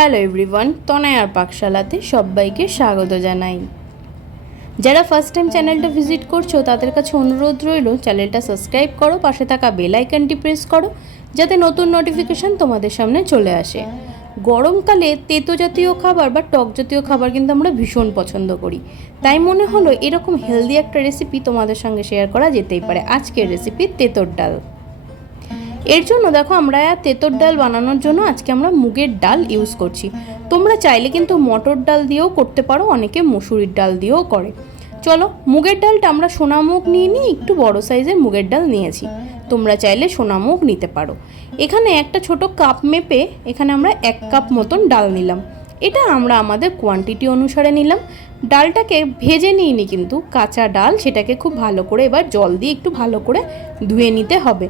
Hello everyone, তনয়ার পাকশালাতে সবাইকে স্বাগত জানাই। যারা ফার্স্ট টাইম চ্যানেলটা ভিজিট করছো তাদের কাছে অনুরোধ রইল চ্যানেলটা সাবস্ক্রাইব করো, পাশে থাকা বেল আইকনটি প্রেস করো যাতে নতুন নোটিফিকেশান তোমাদের সামনে চলে আসে। গরমকালে তেতো জাতীয় খাবার বা টক জাতীয় খাবার কিন্তু আমরা ভীষণ পছন্দ করি, তাই মনে হলো এরকম হেলদি একটা রেসিপি তোমাদের সঙ্গে শেয়ার করা যেতেই পারে। আজকের রেসিপি তেঁতোর ডাল। এর জন্য দেখো আমরা তেঁতোর ডাল বানানোর জন্য আজকে আমরা মুগের ডাল ইউজ করছি। তোমরা চাইলে কিন্তু মটর ডাল দিয়েও করতে পারো, অনেকে মসুরির ডাল দিয়েও করে। চলো, মুগের ডালটা আমরা সোনামুগ নিয়ে নিই, একটু বড় সাইজের মুগের ডাল নিয়েছি, তোমরা চাইলে সোনামুগ নিতে পারো। এখানে একটা ছোট কাপ মেপে এখানে আমরা 1 কাপ মতন ডাল নিলাম। এটা আমরা আমাদের কোয়ান্টিটি অনুসারে নিলাম। ডালটাকে ভেজে নিইনি কিন্তু, কাঁচা ডাল, সেটাকে খুব ভালো করে এবার জল দিয়ে একটু ভালো করে ধুয়ে নিতে হবে।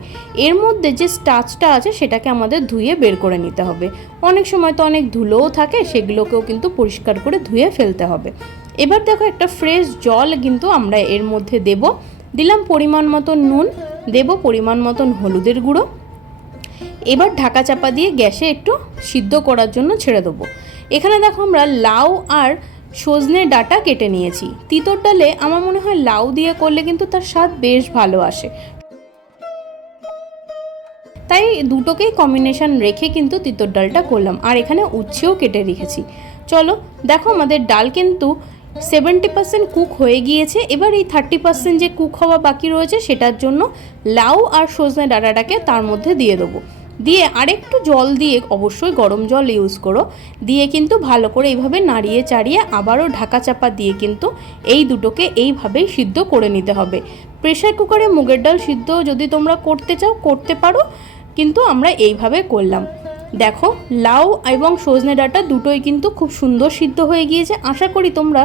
এর মধ্যে যে স্টার্চটা আছে সেটাকে আমাদের ধুয়ে বের করে নিতে হবে। অনেক সময় তো অনেক ধুলোও থাকে, সেগুলোকেও কিন্তু পরিষ্কার করে ধুয়ে ফেলতে হবে। এবার দেখো একটা ফ্রেশ জল কিন্তু আমরা এর মধ্যে দিলাম পরিমাণ মতন নুন, দেব পরিমাণ মতন হলুদের গুঁড়ো। এবার ঢাকা চাপা দিয়ে গ্যাসে একটু সিদ্ধ করার জন্য ছেড়ে দেবো। এখানে দেখো আমরা লাউ আর সজনে ডাঁটা কেটে নিয়েছি। তিতোর ডালে আমার মনে হয় লাউ দিয়ে করলে কিন্তু তার স্বাদ বেশ ভালো আসে, তাই দুটোকেই কম্বিনেশন রেখে কিন্তু তিতোর ডালটা করলাম। আর এখানে উচ্ছেও কেটে রেখেছি। চলো দেখো আমাদের ডাল কিন্তু 70% কুক হয়ে গিয়েছে। এবার এই 30% যে কুক হওয়া বাকি রয়েছে সেটার জন্য লাউ আর সজনে ডাঁটাটাকে তার মধ্যে দিয়ে দেবো। দিয়ে আরেকটু জল দিয়ে, অবশ্যই গরম জল ইউজ করো, দিয়ে কিন্তু ভালো করে এইভাবে নাড়িয়ে চাড়িয়ে আবারও ঢাকা চাপা দিয়ে কিন্তু এই দুটোকে এইভাবেই সিদ্ধ করে নিতে হবে। প্রেসার কুকারে মুগের ডাল সিদ্ধ যদি তোমরা করতে চাও করতে পারো, কিন্তু আমরা এইভাবে করলাম। দেখো লাউ এবং সজনে ডাঁটা দুটোই কিন্তু খুব সুন্দর সিদ্ধ হয়ে গিয়েছে। আশা করি তোমরা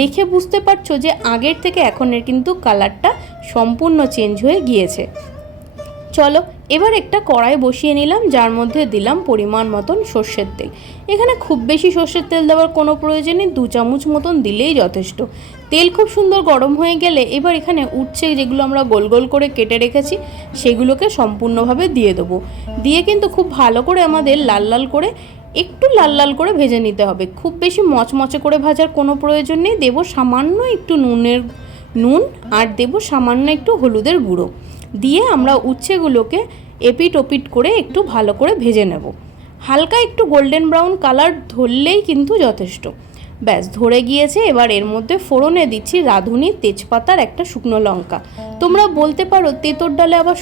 দেখে বুঝতে পারছো যে আগের থেকে এখনের কিন্তু কালারটা সম্পূর্ণ চেঞ্জ হয়ে গিয়েছে। চলো এবার একটা কড়াই বসিয়ে নিলাম, যার মধ্যে দিলাম পরিমাণ মতন সর্ষের তেল। এখানে খুব বেশি সর্ষের তেল দেওয়ার কোনো প্রয়োজন নেই, 2 চামচ মতন দিলেই যথেষ্ট। তেল খুব সুন্দর গরম হয়ে গেলে এবার এখানে উচ্ছে যেগুলো আমরা গোল গোল করে কেটে রেখেছি সেগুলোকে সম্পূর্ণভাবে দিয়ে দেবো। দিয়ে কিন্তু খুব ভালো করে আমাদের লাল লাল করে ভেজে নিতে হবে। খুব বেশি মচমচে করে ভাজার কোনো প্রয়োজন নেই। দেবো সামান্য একটু নুন আর দেবো সামান্য একটু হলুদের গুঁড়ো। দিয়ে আমরা উচ্ছেগুলোকে এপিট ওপিট করে একটু ভালো করে ভেজে নেব। হালকা একটু গোল্ডেন ব্রাউন কালার ধরলেই কিন্তু যথেষ্ট। ব্যাস ধরে গিয়েছে। এবার এর মধ্যে ফোড়নে দিচ্ছি রাঁধুনি, তেজপাতার একটা শুকনো লঙ্কা। তোমরা বলতে পারো তেঁতোর ডালে আবার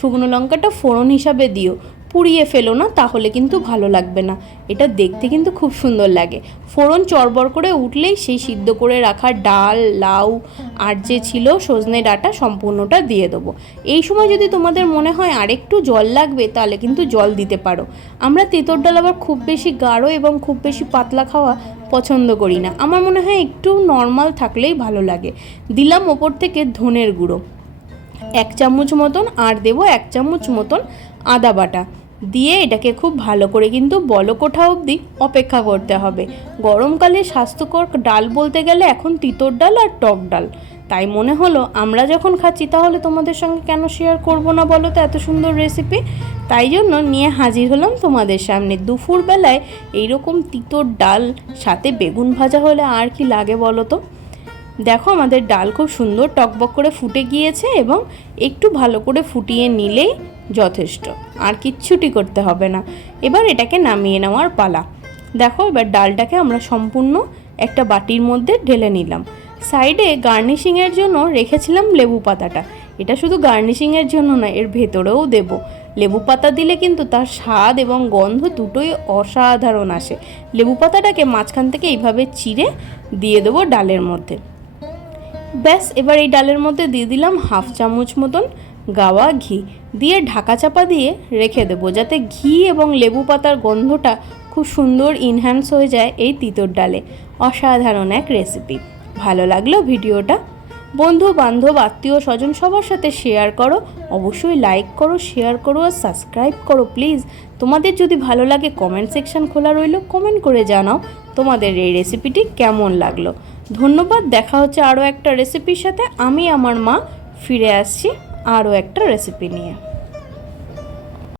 শুকনো লঙ্কাটা ফোড়ন হিসাবে দিও, পুড়িয়ে ফেলো না, তাহলে কিন্তু ভালো লাগবে না। এটা দেখতে কিন্তু খুব সুন্দর লাগে। ফোড়ন চড়বড় করে উঠলেই সেই সিদ্ধ করে রাখা ডাল, লাউ আর যে ছিল সজনে ডাঁটা সম্পূর্ণটা দিয়ে দেবো। এই সময় যদি তোমাদের মনে হয় আরেকটু জল লাগবে তাহলে কিন্তু জল দিতে পারো। আমরা তেঁতোর ডাল আবার খুব বেশি গাঢ় এবং খুব বেশি পাতলা খাওয়া পছন্দ করি না। আমার মনে হয় একটু নর্মাল থাকলেই ভালো লাগে। দিলাম ওপর থেকে ধনের গুঁড়ো 1 চামচ মতন, আর দেবো 1 চামচ মতন আদা বাটা। দিয়ে এটাকে খুব ভালো করে কিন্তু বলক ওঠা অবধি অপেক্ষা করতে হবে। গরমকালে স্বাস্থ্যকর ডাল বলতে গেলে এখন তিতোর ডাল আর টক ডাল, তাই মনে হলো আমরা যখন খাচ্ছি তাহলে তোমাদের সঙ্গে কেন শেয়ার করব না বলো তো এত সুন্দর রেসিপি। তাই জন্য নিয়ে হাজির হলাম তোমাদের সামনে। দুপুরবেলায় এইরকম তিতোর ডাল সাথে বেগুন ভাজা হলে আর কি লাগে বলো তো। দেখো আমাদের ডাল খুব সুন্দর টকবক করে ফুটে গিয়েছে এবং একটু ভালো করে ফুটিয়ে নিলেই যথেষ্ট, আর কিচ্ছুটি করতে হবে না। এবার এটাকে নামিয়ে নেওয়ার পালা। দেখো এবার ডালটাকে আমরা সম্পূর্ণ একটা বাটির মধ্যে ঢেলে নিলাম। সাইডে গার্নিশিংয়ের জন্য রেখেছিলাম লেবু পাতাটা। এটা শুধু গার্নিশিংয়ের জন্য না, এর ভেতরেও দেব। লেবু পাতা দিলে কিন্তু তার স্বাদ এবং গন্ধ দুটোই অসাধারণ আসে। লেবু পাতাটাকে মাঝখান থেকে এইভাবে চিড়ে দিয়ে দেবো ডালের মধ্যে। ব্যাস এবার এই ডালের মধ্যে দিয়ে দিলাম 1/2 চামচ মতন গাওয়া ঘি, দিয়ে ঢাকা চাপা দিয়ে রেখে দেবো যাতে ঘি এবং লেবু পাতার গন্ধটা খুব সুন্দর ইনহ্যান্স হয়ে যায় এই তিতোর ডালে। অসাধারণ এক রেসিপি। ভালো লাগলো ভিডিওটা? বন্ধু বান্ধব আত্মীয় স্বজন সবার সাথে শেয়ার করো, অবশ্যই লাইক করো, শেয়ার করো আর সাবস্ক্রাইব করো প্লিজ। তোমাদের যদি ভালো লাগে কমেন্ট সেকশন খোলা রইল, কমেন্ট করে জানাও তোমাদের এই রেসিপিটি কেমন লাগলো। ধন্যবাদ। দেখা হচ্ছে আরও একটা রেসিপির সাথে। আমি আমার মা ফিরে আসছি আরও একটা রেসিপি নিয়ে।